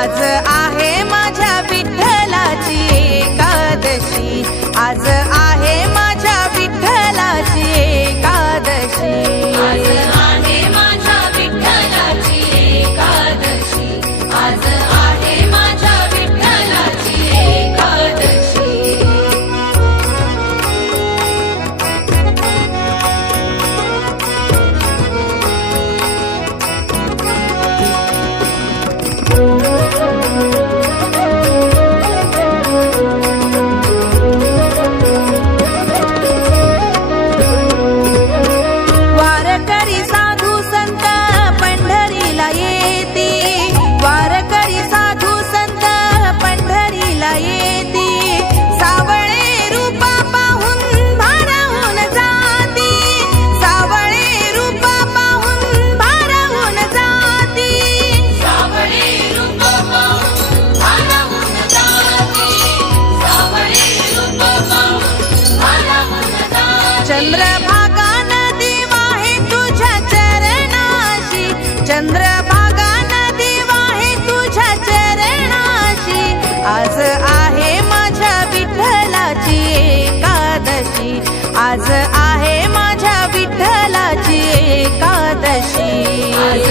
आज आहे माझ्या विठ्ठलाची एकादशी, आज आहे माझ्या विठ्ठलाची एकादशी, आज आहे माझ्या विठ्ठलाची एकादशी, आज आहे माझ्या विठ्ठलाची एकादशी। वारकरी साधू संत पंढरीला येती, वारकरी साधू संत पंढरीला येती, सावळे रूपा पाहून भारावून जाती, सावळे रूपा पाहून भारावून जाती, सावळे रूप पाहून भारावून जाती, सावळे रूप पाहून भारावून जाती। चंद्रभागा नदी वाहे तुझ्या चरणाशी, चंद्रभागा नदी वाहे तुझ्या चरणाशी, आज आहे माझ्या विठ्ठलाची एकादशी, आज आहे माझ्या विठ्ठलाची एकादशी। आज